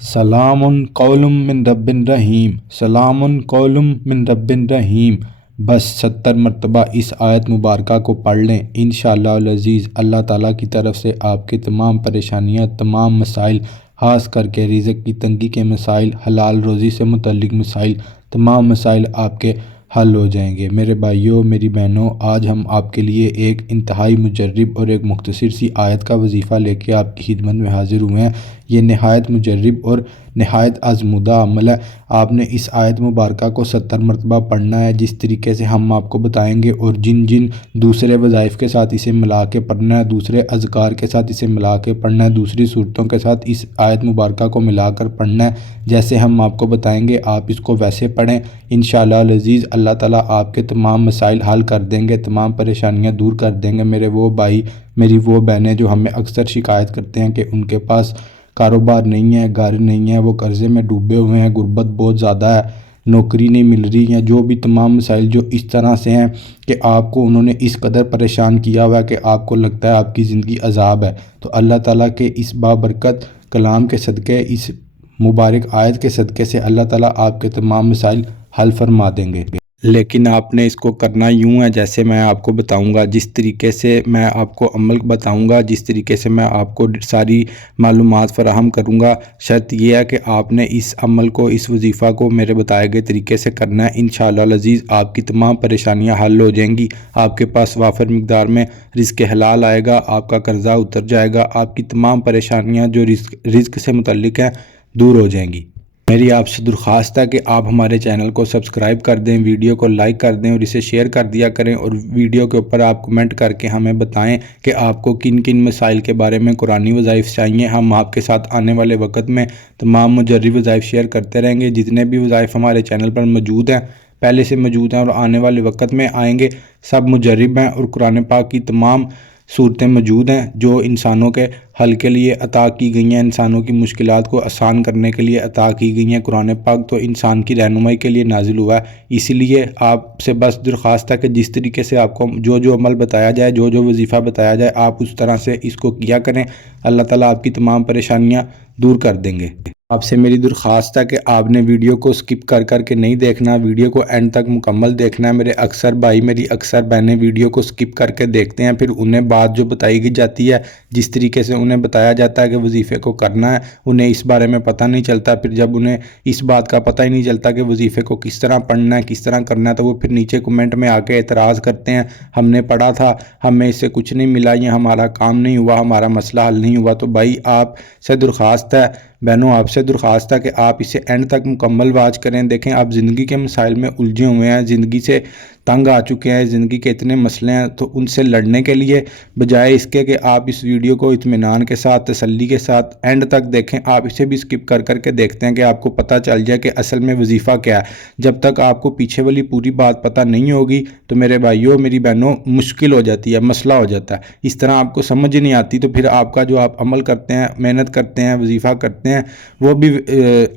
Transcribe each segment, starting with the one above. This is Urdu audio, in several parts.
سلام قول من رب رحیم، سلام قول من رب رحیم۔ بس 70 مرتبہ اس آیت مبارکہ کو پڑھ لیں، انشاءاللہ العزیز اللہ تعالیٰ کی طرف سے آپ کے تمام پریشانیاں، تمام مسائل، خاص کر کے رزق کی تنگی کے مسائل، حلال روزی سے متعلق مسائل، تمام مسائل آپ کے حل ہو جائیں گے۔ میرے بھائیوں، میری بہنوں، آج ہم آپ کے لیے ایک انتہائی مجرب اور ایک مختصر سی آیت کا وظیفہ لے کے آپ کی خدمت میں حاضر ہوئے ہیں۔ یہ نہایت مجرب اور نہایت آزمودہ عمل ہے۔ آپ نے اس آیت مبارکہ کو 70 مرتبہ پڑھنا ہے، جس طریقے سے ہم آپ کو بتائیں گے، اور جن دوسرے وظائف کے ساتھ اسے ملا کے پڑھنا ہے، دوسرے اذکار کے ساتھ اسے ملا کے پڑھنا ہے، دوسری صورتوں کے ساتھ اس آیت مبارکہ کو ملا کر پڑھنا ہے۔ جیسے ہم آپ کو بتائیں گے آپ اس کو ویسے پڑھیں، انشاءاللہ العزیز اللہ تعالیٰ آپ کے تمام مسائل حل کر دیں گے، تمام پریشانیاں دور کر دیں گے۔ میرے وہ بھائی، میری وہ بہنیں جو ہمیں اکثر شکایت کرتے ہیں کہ ان کے پاس کاروبار نہیں ہے، گھر نہیں ہے، وہ قرضے میں ڈوبے ہوئے ہیں، غربت بہت زیادہ ہے، نوکری نہیں مل رہی ہے، جو بھی تمام مسائل جو اس طرح سے ہیں کہ آپ کو انہوں نے اس قدر پریشان کیا ہوا ہے کہ آپ کو لگتا ہے آپ کی زندگی عذاب ہے، تو اللہ تعالیٰ کے اس بابرکت کلام کے صدقے، اس مبارک آیت کے صدقے سے اللہ تعالیٰ آپ کے تمام مسائل حل فرما دیں گے۔ لیکن آپ نے اس کو کرنا یوں ہے جیسے میں آپ کو بتاؤں گا، جس طریقے سے میں آپ کو عمل بتاؤں گا، جس طریقے سے میں آپ کو ساری معلومات فراہم کروں گا۔ شرط یہ ہے کہ آپ نے اس عمل کو، اس وظیفہ کو میرے بتائے گئے طریقے سے کرنا ہے۔ انشاءاللہ العزیز آپ کی تمام پریشانیاں حل ہو جائیں گی، آپ کے پاس وافر مقدار میں رزق حلال آئے گا، آپ کا قرضہ اتر جائے گا، آپ کی تمام پریشانیاں جو رزق سے متعلق ہیں دور ہو جائیں گی۔ میری آپ سے درخواست ہے کہ آپ ہمارے چینل کو سبسکرائب کر دیں، ویڈیو کو لائک کر دیں اور اسے شیئر کر دیا کریں، اور ویڈیو کے اوپر آپ کمنٹ کر کے ہمیں بتائیں کہ آپ کو کن کن مسائل کے بارے میں قرآنی وظائف چاہیے۔ ہم آپ کے ساتھ آنے والے وقت میں تمام مجرب وظائف شیئر کرتے رہیں گے۔ جتنے بھی وظائف ہمارے چینل پر موجود ہیں، پہلے سے موجود ہیں اور آنے والے وقت میں آئیں گے، سب مجرب ہیں، اور قرآن پاک کی تمام صورتیں موجود ہیں جو انسانوں کے حل کے لیے عطا کی گئی ہیں، انسانوں کی مشکلات کو آسان کرنے کے لیے عطا کی گئی ہیں۔ قرآن پاک تو انسان کی رہنمائی کے لیے نازل ہوا ہے، اسی لیے آپ سے بس درخواست ہے کہ جس طریقے سے آپ کو جو عمل بتایا جائے، جو وظیفہ بتایا جائے، آپ اس طرح سے اس کو کیا کریں۔ اللہ تعالیٰ آپ کی تمام پریشانیاں دور کر دیں گے۔ آپ سے میری درخواست ہے کہ آپ نے ویڈیو کو سکپ کر کے نہیں دیکھنا، ویڈیو کو اینڈ تک مکمل دیکھنا ہے۔ میرے اکثر بھائی، میری اکثر بہنیں ویڈیو کو سکپ کر کے دیکھتے ہیں، پھر انہیں بات جو بتائی جاتی ہے، جس طریقے سے انہیں بتایا جاتا ہے کہ وظیفے کو کرنا ہے، انہیں اس بارے میں پتہ نہیں چلتا۔ پھر جب انہیں اس بات کا پتہ ہی نہیں چلتا کہ وظیفے کو کس طرح پڑھنا ہے، کس طرح کرنا ہے، تو وہ پھر نیچے کمنٹ میں آ کے اعتراض کرتے ہیں، ہم نے پڑھا تھا، ہمیں اس سے کچھ نہیں ملا، یہ ہمارا کام نہیں ہوا، ہمارا مسئلہ حل نہیں ہوا۔ تو بھائی آپ سے درخواست ہے، بہنوں آپ سے درخواست ہے کہ آپ اسے اینڈ تک مکمل واچ کریں۔ دیکھیں آپ زندگی کے مسائل میں الجھے ہوئے ہیں، زندگی سے تنگ آ چکے ہیں، زندگی کے اتنے مسئلے ہیں، تو ان سے لڑنے کے لیے بجائے اس کے کہ آپ اس ویڈیو کو اطمینان کے ساتھ، تسلی کے ساتھ اینڈ تک دیکھیں، آپ اسے بھی سکپ کر کے دیکھتے ہیں کہ آپ کو پتہ چل جائے کہ اصل میں وظیفہ کیا ہے۔ جب تک آپ کو پیچھے والی پوری بات پتہ نہیں ہوگی تو میرے بھائیوں، میری بہنوں، مشکل ہو جاتی ہے، مسئلہ ہو جاتا ہے۔ اس طرح آپ کو سمجھ نہیں آتی تو پھر آپ کا جو آپ عمل کرتے ہیں، محنت کرتے ہیں، وظیفہ کرتے ہیں، وہ بھی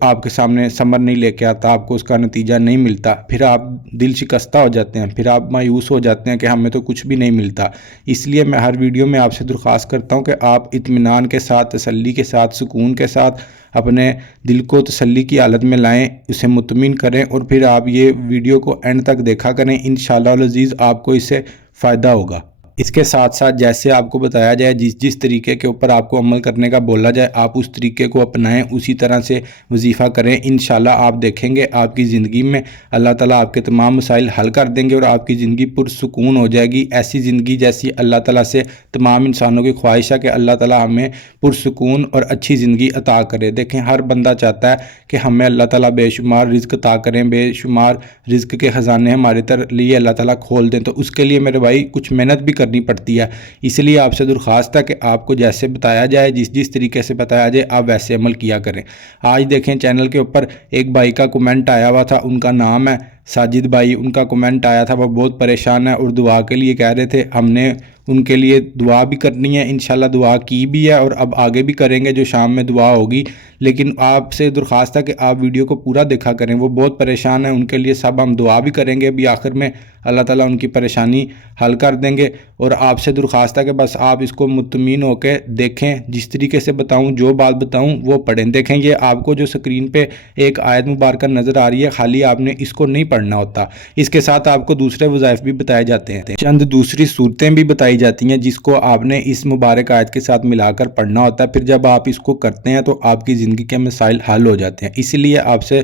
آپ کے سامنے ثمر نہیں لے کے آتا، آپ کو اس کا نتیجہ نہیں ملتا، پھر آپ دل شکستہ ہو جاتے ہیں، پھر آپ مایوس ہو جاتے ہیں کہ ہمیں تو کچھ بھی نہیں ملتا۔ اس لیے میں ہر ویڈیو میں آپ سے درخواست کرتا ہوں کہ آپ اطمینان کے ساتھ، تسلی کے ساتھ، سکون کے ساتھ اپنے دل کو تسلی کی حالت میں لائیں، اسے مطمئن کریں، اور پھر آپ یہ ویڈیو کو اینڈ تک دیکھا کریں۔ انشاءاللہ العزیز آپ کو اس سے فائدہ ہوگا۔ اس کے ساتھ ساتھ جیسے آپ کو بتایا جائے، جس طریقے کے اوپر آپ کو عمل کرنے کا بولا جائے، آپ اس طریقے کو اپنائیں، اسی طرح سے وظیفہ کریں۔ انشاءاللہ آپ دیکھیں گے آپ کی زندگی میں اللہ تعالیٰ آپ کے تمام مسائل حل کر دیں گے، اور آپ کی زندگی پرسکون ہو جائے گی۔ ایسی زندگی جیسی اللہ تعالیٰ سے تمام انسانوں کی خواہش ہے کہ اللہ تعالیٰ ہمیں پرسکون اور اچھی زندگی عطا کرے۔ دیکھیں ہر بندہ چاہتا ہے کہ ہمیں اللہ تعالیٰ بے شمار رزق عطا کریں، بے شمار رزق کے خزانے ہمارے لیے اللہ تعالیٰ کھول دیں، تو اس کے لیے میرے بھائی کچھ محنت بھی کرنی پڑتی ہے۔ اس لیے آپ سے درخواست ہے کہ آپ کو جیسے بتایا جائے، جس طریقے سے بتایا جائے، آپ ویسے عمل کیا کریں۔ آج دیکھیں چینل کے اوپر ایک بھائی کا کمنٹ آیا ہوا تھا، ان کا نام ہے ساجد بھائی ان کا کمنٹ آیا تھا، وہ بہت پریشان ہے اور دعا کے لیے کہہ رہے تھے، ہم نے ان کے لیے دعا بھی کرنی ہے، انشاءاللہ دعا کی بھی ہے اور اب آگے بھی کریں گے جو شام میں دعا ہوگی، لیکن آپ سے درخواست ہے کہ آپ ویڈیو کو پورا دیکھا کریں، وہ بہت پریشان ہیں، ان کے لیے سب ہم دعا بھی کریں گے ابھی آخر میں، اللہ تعالیٰ ان کی پریشانی حل کر دیں گے، اور آپ سے درخواست ہے کہ بس آپ اس کو مطمئن ہو کے دیکھیں، جس طریقے سے بتاؤں، جو بات بتاؤں وہ پڑھیں۔ دیکھیں یہ آپ کو جو سکرین پہ ایک آیت مبارکہ نظر آ رہی ہے، خالی آپ نے اس کو نہیں پڑھنا ہوتا، اس کے ساتھ آپ کو دوسرے وظائف بھی بتائے جاتے ہیں، چند دوسری صورتیں بھی بتائی جاتی ہیں جس کو آپ نے اس مبارک آیت کے ساتھ ملا کر پڑھنا ہوتا ہے، پھر جب آپ اس کو کرتے ہیں تو آپ کی زندگی کے مسائل حل ہو جاتے ہیں۔ اسی لیے آپ سے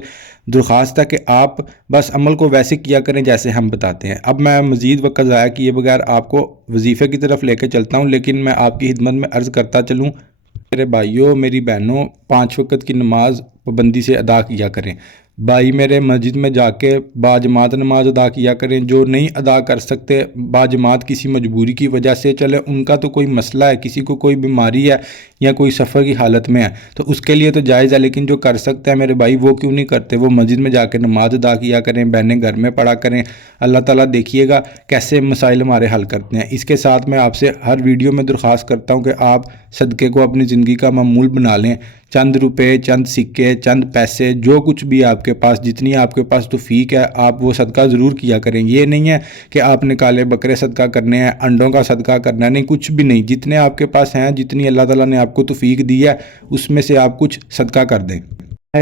درخواست ہے کہ آپ بس عمل کو ویسے کیا کریں جیسے ہم بتاتے ہیں۔ اب میں مزید وقت ضائع کیے بغیر آپ کو وظیفے کی طرف لے کے چلتا ہوں، لیکن میں آپ کی خدمت میں عرض کرتا چلوں، میرے بھائیوں میری بہنوں، 5 وقت کی نماز پابندی سے ادا کیا کریں۔ بھائی میرے مسجد میں جا کے باجماعت نماز ادا کیا کریں، جو نہیں ادا کر سکتے باجماعت کسی مجبوری کی وجہ سے، چلے ان کا تو کوئی مسئلہ ہے، کسی کو کوئی بیماری ہے یا کوئی سفر کی حالت میں ہے تو اس کے لیے تو جائز ہے، لیکن جو کر سکتے ہیں میرے بھائی وہ کیوں نہیں کرتے، وہ مسجد میں جا کے نماز ادا کیا کریں، بہنیں گھر میں پڑھا کریں، اللہ تعالیٰ دیکھیے گا کیسے مسائل ہمارے حل کرتے ہیں۔ اس کے ساتھ میں آپ سے ہر ویڈیو میں درخواست کرتا ہوں کہ آپ صدقے کو اپنی زندگی کا معمول بنا لیں، چند روپے، چند سکے، چند پیسے، جو کچھ بھی آپ کے پاس، جتنی آپ کے پاس توفیق ہے آپ وہ صدقہ ضرور کیا کریں۔ یہ نہیں ہے کہ آپ نے کالے بکرے صدقہ کرنے ہیں، انڈوں کا صدقہ کرنا ہے، نہیں، کچھ بھی نہیں، جتنے آپ کے پاس ہیں، جتنی اللہ تعالیٰ نے آپ کو توفیق دی ہے اس میں سے آپ کچھ صدقہ کر دیں۔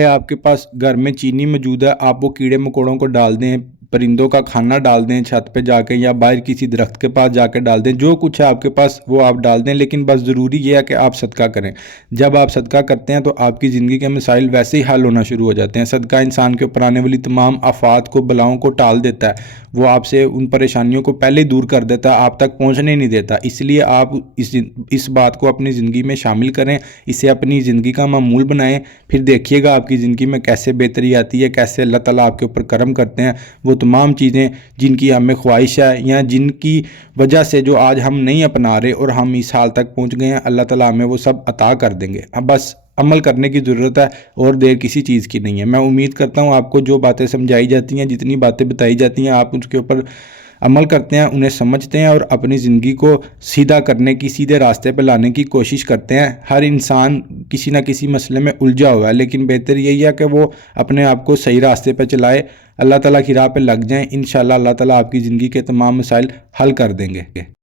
آپ کے پاس گھر میں چینی موجود ہے، آپ وہ کیڑے مکوڑوں کو ڈال دیں، پرندوں کا کھانا ڈال دیں چھت پہ جا کے، یا باہر کسی درخت کے پاس جا کے ڈال دیں، جو کچھ ہے آپ کے پاس وہ آپ ڈال دیں، لیکن بس ضروری یہ ہے کہ آپ صدقہ کریں۔ جب آپ صدقہ کرتے ہیں تو آپ کی زندگی کے مسائل ویسے ہی حل ہونا شروع ہو جاتے ہیں۔ صدقہ انسان کے اوپر آنے والی تمام آفات کو، بلاؤں کو ٹال دیتا ہے، وہ آپ سے ان پریشانیوں کو پہلے ہی دور کر دیتا ہے، آپ تک پہنچنے نہیں دیتا۔ اس لیے آپ اس بات کو اپنی زندگی میں شامل کریں، اسے اپنی زندگی کا معمول بنائیں، پھر دیکھیے گا آپ کی زندگی میں کیسے بہتری آتی ہے، کیسے اللہ تعالیٰ آپ کے اوپر کرم کرتے ہیں۔ وہ تمام چیزیں جن کی ہمیں خواہش ہے یا جن کی وجہ سے جو آج ہم نہیں اپنا رہے اور ہم اس حال تک پہنچ گئے ہیں، اللہ تعالیٰ ہمیں وہ سب عطا کر دیں گے۔ اب بس عمل کرنے کی ضرورت ہے اور دیر کسی چیز کی نہیں ہے۔ میں امید کرتا ہوں آپ کو جو باتیں سمجھائی جاتی ہیں، جتنی باتیں بتائی جاتی ہیں، آپ اس کے اوپر عمل کرتے ہیں، انہیں سمجھتے ہیں اور اپنی زندگی کو سیدھا کرنے کی، سیدھے راستے پہ لانے کی کوشش کرتے ہیں۔ ہر انسان کسی نہ کسی مسئلے میں الجھا ہوا ہے، لیکن بہتر یہی ہے کہ وہ اپنے آپ کو صحیح راستے پہ چلائے، اللہ تعالیٰ کی راہ پہ لگ جائیں، انشاءاللہ اللہ تعالیٰ آپ کی زندگی کے تمام مسائل حل کر دیں گے۔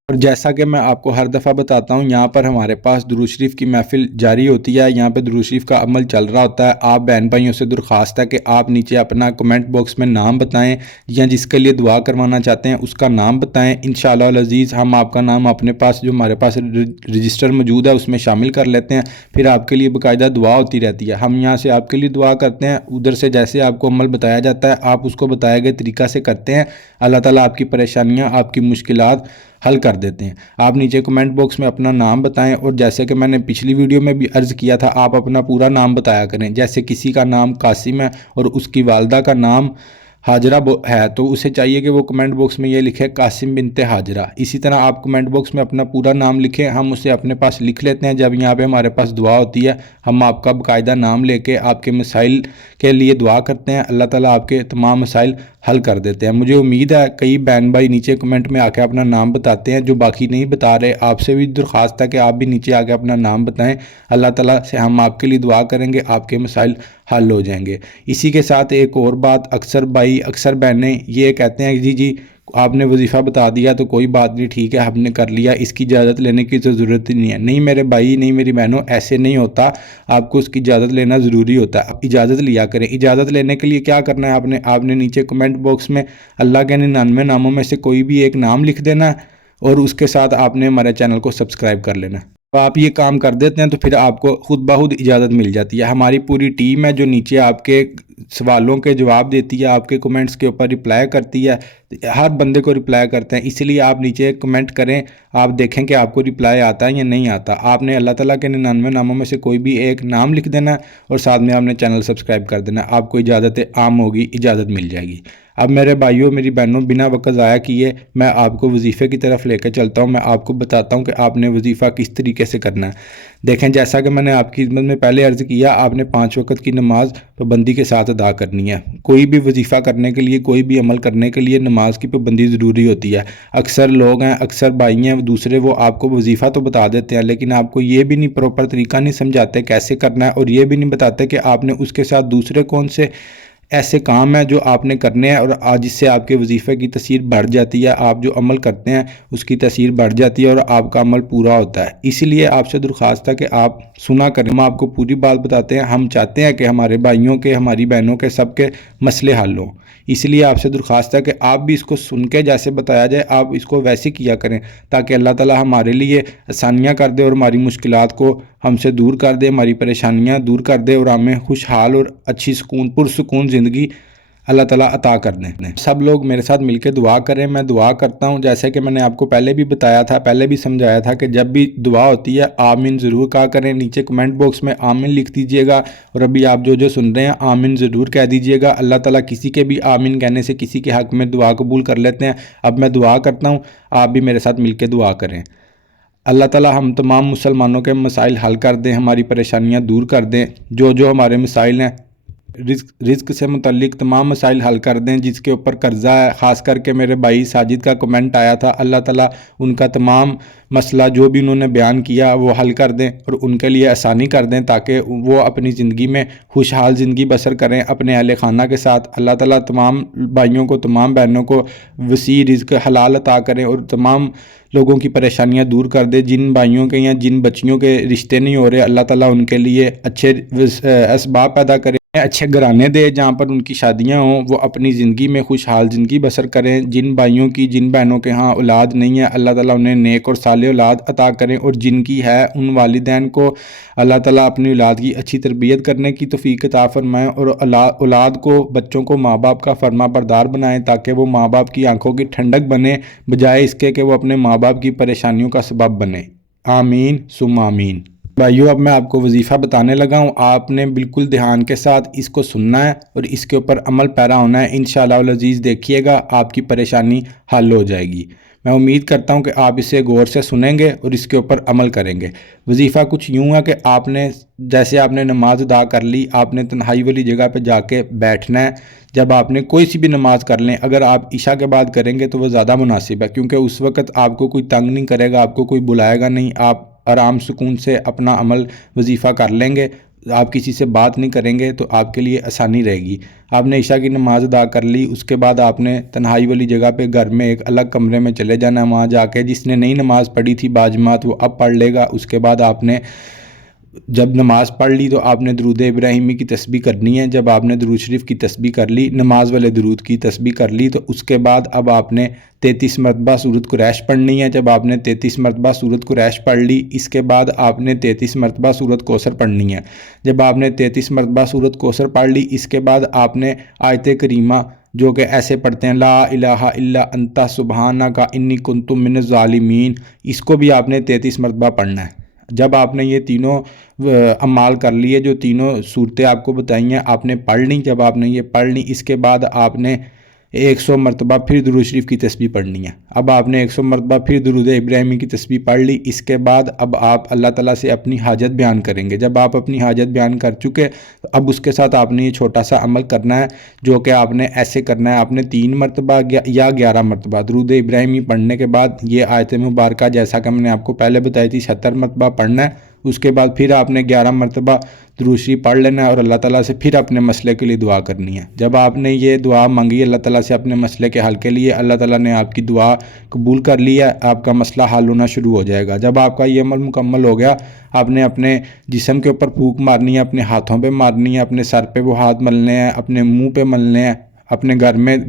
اور جیسا کہ میں آپ کو ہر دفعہ بتاتا ہوں، یہاں پر ہمارے پاس درود شریف کی محفل جاری ہوتی ہے، یہاں پہ درود شریف کا عمل چل رہا ہوتا ہے۔ آپ بہن بھائیوں سے درخواست ہے کہ آپ نیچے اپنا کمنٹ باکس میں نام بتائیں، یا جس کے لیے دعا کروانا چاہتے ہیں اس کا نام بتائیں، انشاءاللہ العزیز ہم آپ کا نام اپنے پاس جو ہمارے پاس رجسٹر موجود ہے اس میں شامل کر لیتے ہیں، پھر آپ کے لیے باقاعدہ دعا ہوتی رہتی ہے۔ ہم یہاں سے آپ کے لیے دعا کرتے ہیں، ادھر سے جیسے آپ کو عمل بتایا جاتا ہے آپ اس کو بتائے گئے طریقہ سے کرتے ہیں، اللہ تعالیٰ آپ کی پریشانیاں، آپ کی مشکلات حل کر دیتے ہیں۔ آپ نیچے کمنٹ باکس میں اپنا نام بتائیں، اور جیسے کہ میں نے پچھلی ویڈیو میں بھی عرض کیا تھا، آپ اپنا پورا نام بتایا کریں۔ جیسے کسی کا نام قاسم ہے اور اس کی والدہ کا نام حاجرہ ہے تو اسے چاہیے کہ وہ کمنٹ باکس میں یہ لکھے قاسم بنت حاجرہ۔ اسی طرح آپ کمنٹ باکس میں اپنا پورا نام لکھیں، ہم اسے اپنے پاس لکھ لیتے ہیں، جب یہاں پہ ہمارے پاس دعا ہوتی ہے ہم آپ کا باقاعدہ نام لے کے آپ کے مسائل کے لیے دعا کرتے ہیں، اللہ تعالیٰ آپ کے تمام مسائل حل کر دیتے ہیں۔ مجھے امید ہے کئی بہن بھائی نیچے کمنٹ میں آ کے اپنا نام بتاتے ہیں، جو باقی نہیں بتا رہے، آپ سے بھی درخواست ہے کہ آپ بھی نیچے آ کے اپنا نام بتائیں، اللہ تعالیٰ سے ہم آپ کے لیے دعا کریں گے، آپ کے مسائل حل ہو جائیں گے۔ اسی کے ساتھ ایک اور بات، اکثر بھائی اکثر بہنیں یہ کہتے ہیں جی آپ نے وظیفہ بتا دیا تو کوئی بات نہیں، ٹھیک ہے ہم نے کر لیا، اس کی اجازت لینے کی تو ضرورت ہی نہیں ہے۔ نہیں میرے بھائی، نہیں میری بہنوں، ایسے نہیں ہوتا، آپ کو اس کی اجازت لینا ضروری ہوتا ہے، اجازت لیا کریں۔ اجازت لینے کے لیے کیا کرنا ہے، آپ نے نیچے کمنٹ باکس میں اللہ کے 99 ناموں میں سے کوئی بھی ایک نام لکھ دینا ہے، اور اس کے ساتھ آپ نے ہمارے چینل کو سبسکرائب کر لینا ہے۔ تو آپ یہ کام کر دیتے ہیں تو پھر آپ کو خود بخود اجازت مل جاتی ہے۔ ہماری پوری ٹیم ہے جو نیچے آپ کے سوالوں کے جواب دیتی ہے، آپ کے کمنٹس کے اوپر رپلائی کرتی ہے، ہر بندے کو رپلائی کرتے ہیں، اس لیے آپ نیچے کمنٹ کریں، آپ دیکھیں کہ آپ کو رپلائی آتا ہے یا نہیں آتا۔ آپ نے اللہ تعالیٰ کے 99 ناموں میں سے کوئی بھی ایک نام لکھ دینا ہے، اور ساتھ میں آپ نے چینل سبسکرائب کر دینا ہے، آپ کو اجازت عام ہوگی، اجازت مل جائے گی۔ اب میرے بھائیوں میری بہنوں بنا وقت ضائع کیے میں آپ کو وظیفے کی طرف لے کے چلتا ہوں۔ میں آپ کو بتاتا ہوں کہ آپ نے وظیفہ کس طریقے سے کرنا ہے۔ دیکھیں جیسا کہ میں نے آپ کی خدمت میں پہلے عرض کیا، آپ نے 5 وقت کی نماز پابندی کے ساتھ ادا کرنی ہے۔ کوئی بھی وظیفہ کرنے کے لیے، کوئی بھی عمل کرنے کے لیے نماز کی پابندی ضروری ہوتی ہے۔ اکثر لوگ ہیں، اکثر بھائی ہیں دوسرے، وہ آپ کو وظیفہ تو بتا دیتے ہیں لیکن آپ کو یہ بھی نہیں پراپر طریقہ نہیں سمجھاتے کیسے کرنا ہے، اور یہ بھی نہیں بتاتے کہ آپ نے اس کے ساتھ دوسرے کون سے ایسے کام ہیں جو آپ نے کرنے ہیں اور آج اس سے آپ کے وظیفے کی تاثیر بڑھ جاتی ہے، آپ جو عمل کرتے ہیں اس کی تاثیر بڑھ جاتی ہے اور آپ کا عمل پورا ہوتا ہے۔ اسی لیے آپ سے درخواست ہے کہ آپ سنا کریں، ہم آپ کو پوری بات بتاتے ہیں۔ ہم چاہتے ہیں کہ ہمارے بھائیوں کے، ہماری بہنوں کے، سب کے مسئلے حل ہوں۔ اس لیے آپ سے درخواست ہے کہ آپ بھی اس کو سن کے جیسے بتایا جائے آپ اس کو ویسے کیا کریں، تاکہ اللہ تعالی ہمارے لیے آسانیاں کر دے اور ہماری مشکلات کو ہم سے دور کر دے، ہماری پریشانیاں دور کر دے اور ہمیں خوشحال اور اچھی پرسکون زندگی اللہ تعالیٰ عطا کر دیں۔ سب لوگ میرے ساتھ مل کے دعا کریں۔ میں دعا کرتا ہوں جیسے کہ میں نے آپ کو پہلے بھی بتایا تھا، پہلے بھی سمجھایا تھا کہ جب بھی دعا ہوتی ہے آمین ضرور کہا کریں۔ نیچے کمنٹ باکس میں آمین لکھ دیجئے گا، اور ابھی آپ جو سن رہے ہیں آمین ضرور کہہ دیجئے گا۔ اللہ تعالیٰ کسی کے بھی آمین کہنے سے کسی کے حق میں دعا قبول کر لیتے ہیں۔ اب میں دعا کرتا ہوں، آپ بھی میرے ساتھ مل کے دعا کریں۔ اللہ تعالیٰ ہم تمام مسلمانوں کے مسائل حل کر دیں، ہماری پریشانیاں دور کر دیں، جو ہمارے مسائل ہیں رزق سے متعلق تمام مسائل حل کر دیں۔ جس کے اوپر قرضہ ہے، خاص کر کے میرے بھائی ساجد کا کمنٹ آیا تھا، اللہ تعالیٰ ان کا تمام مسئلہ جو بھی انہوں نے بیان کیا وہ حل کر دیں اور ان کے لیے آسانی کر دیں، تاکہ وہ اپنی زندگی میں خوشحال زندگی بسر کریں اپنے اہل خانہ کے ساتھ۔ اللہ تعالیٰ تمام بھائیوں کو، تمام بہنوں کو وسیع رزق حلال عطا کریں اور تمام لوگوں کی پریشانیاں دور کر دے۔ جن بھائیوں کے یا جن بچیوں کے رشتے نہیں ہو رہے، اللہ تعالیٰ ان کے لیے اچھے اسباب پیدا کرے، اچھے گھرانے دے جہاں پر ان کی شادیاں ہوں، وہ اپنی زندگی میں خوشحال زندگی بسر کریں۔ جن بھائیوں کی، جن بہنوں کے ہاں اولاد نہیں ہے، اللہ تعالیٰ انہیں نیک اور صالح اولاد عطا کریں، اور جن کی ہے ان والدین کو اللہ تعالیٰ اپنی اولاد کی اچھی تربیت کرنے کی توفیق عطا فرمائیں، اور اولاد کو، بچوں کو ماں باپ کا فرما بردار بنائیں، تاکہ وہ ماں باپ کی آنکھوں کی ٹھنڈک بنے، بجائے اس کے کہ وہ اپنے ماں باپ کی پریشانیوں کا سبب بنے۔ آمین ثم آمین۔ بھائیو اب میں آپ کو وظیفہ بتانے لگا ہوں، آپ نے بالکل دھیان کے ساتھ اس کو سننا ہے اور اس کے اوپر عمل پیرا ہونا ہے۔ انشاءاللہ العزیز دیکھیے گا آپ کی پریشانی حل ہو جائے گی۔ میں امید کرتا ہوں کہ آپ اسے غور سے سنیں گے اور اس کے اوپر عمل کریں گے۔ وظیفہ کچھ یوں ہے کہ آپ نے جیسے آپ نے نماز ادا کر لی، آپ نے تنہائی والی جگہ پہ جا کے بیٹھنا ہے۔ جب آپ نے کوئی سی بھی نماز کر لیں، اگر آپ عشاء کے بعد کریں گے تو وہ زیادہ مناسب ہے، کیونکہ اس وقت آپ کو کوئی تنگ نہیں کرے گا، آپ کو کوئی بلائے گا نہیں، آپ آرام سکون سے اپنا عمل وظیفہ کر لیں گے، آپ کسی سے بات نہیں کریں گے تو آپ کے لیے آسانی رہے گی۔ آپ نے عشاء کی نماز ادا کر لی، اس کے بعد آپ نے تنہائی والی جگہ پہ گھر میں ایک الگ کمرے میں چلے جانا ہے، وہاں جا کے جس نے نئی نماز پڑھی تھی باجماعت وہ اب پڑھ لے گا۔ اس کے بعد آپ نے جب نماز پڑھ لی تو آپ نے درود ابراہیمی کی تسبیح کرنی ہے۔ جب آپ نے درود شریف کی تسبیح کر لی، نماز والے درود کی تسبیح کر لی، تو اس کے بعد اب آپ نے 33 مرتبہ سورۃ قریش پڑھنی ہے۔ جب آپ نے 33 مرتبہ سورۃ قریش پڑھ لی، اس کے بعد آپ نے 33 مرتبہ سورۃ کوثر پڑھنی ہے۔ جب آپ نے 33 مرتبہ سورۃ کوثر پڑھ لی، اس کے بعد آپ نے آیت کریمہ جو کہ ایسے پڑھتے ہیں، لا الہ الا انت سبحانک انی کنت من الظالمین، اس کو بھی آپ نے 33 مرتبہ پڑھنا ہے۔ جب آپ نے یہ تینوں اعمال کر لیے، جو تینوں صورتیں آپ کو بتائی ہیں آپ نے پڑھ لیں، جب آپ نے یہ پڑھ لیں اس کے بعد آپ نے 100 مرتبہ پھر درود شریف کی تسبیح پڑھنی ہے۔ اب آپ نے 100 مرتبہ پھر درود ابراہیمی کی تسبیح پڑھ لی، اس کے بعد اب آپ اللہ تعالیٰ سے اپنی حاجت بیان کریں گے۔ جب آپ اپنی حاجت بیان کر چکے تو اب اس کے ساتھ آپ نے یہ چھوٹا سا عمل کرنا ہے، جو کہ آپ نے ایسے کرنا ہے، آپ نے 3 مرتبہ یا 11 مرتبہ درود ابراہیمی پڑھنے کے بعد یہ آیت مبارکہ جیسا کہ میں نے آپ کو پہلے بتائی تھی 76 مرتبہ پڑھنا ہے۔ اس کے بعد پھر آپ نے 11 مرتبہ درود شریف پڑھ لینا ہے اور اللہ تعالیٰ سے پھر اپنے مسئلے کے لیے دعا کرنی ہے۔ جب آپ نے یہ دعا مانگی اللہ تعالیٰ سے اپنے مسئلے کے حل کے لیے، اللہ تعالیٰ نے آپ کی دعا قبول کر لی ہے، آپ کا مسئلہ حل ہونا شروع ہو جائے گا۔ جب آپ کا یہ عمل مکمل ہو گیا، آپ نے اپنے جسم کے اوپر پھونک مارنی ہے، اپنے ہاتھوں پہ مارنی ہے، اپنے سر پہ وہ ہاتھ ملنے ہیں، اپنے منہ پہ ملنے ہیں، اپنے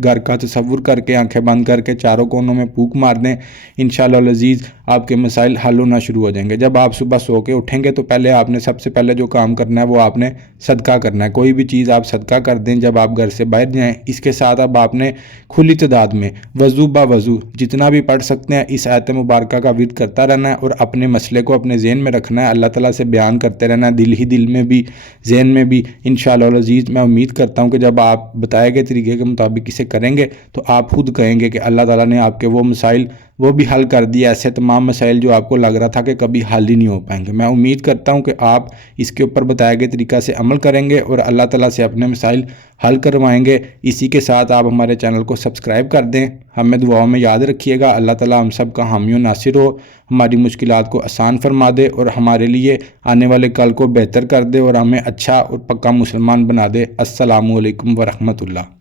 گھر کا تصور کر کے آنکھیں بند کر کے چاروں کونوں میں پھونک مار دیں۔ انشاءاللہ العزیز آپ کے مسائل حل ہونا شروع ہو جائیں گے۔ جب آپ صبح سو کے اٹھیں گے تو پہلے آپ نے سب سے پہلے جو کام کرنا ہے وہ آپ نے صدقہ کرنا ہے۔ کوئی بھی چیز آپ صدقہ کر دیں جب آپ گھر سے باہر جائیں۔ اس کے ساتھ اب آپ نے کھلی تعداد میں وضو با وضو جتنا بھی پڑھ سکتے ہیں اس آیت مبارکہ کا ورد کرتا رہنا ہے، اور اپنے مسئلے کو اپنے ذہن میں رکھنا ہے، اللہ تعالیٰ سے بیان کرتے رہنا ہے، دل ہی دل میں بھی ذہن میں بھی۔ انشاءاللہ العزیز میں امید کرتا ہوں کہ جب آپ بتائے گئے طریقے کے مطابق اسے کریں گے تو آپ خود کہیں گے کہ اللہ تعالیٰ نے آپ کے وہ مسائل وہ بھی حل کر دیا، ایسے تمام مسائل جو آپ کو لگ رہا تھا کہ کبھی حل ہی نہیں ہو پائیں گے۔ میں امید کرتا ہوں کہ آپ اس کے اوپر بتائے گئے طریقہ سے عمل کریں گے اور اللہ تعالیٰ سے اپنے مسائل حل کروائیں گے۔ اسی کے ساتھ آپ ہمارے چینل کو سبسکرائب کر دیں، ہمیں دعاؤں میں یاد رکھیے گا۔ اللہ تعالیٰ ہم سب کا حامی و ناصر ہو، ہماری مشکلات کو آسان فرما دے اور ہمارے لیے آنے والے کل کو بہتر کر دے اور ہمیں اچھا اور پکا مسلمان بنا دے۔ السلام علیکم ورحمۃ اللہ۔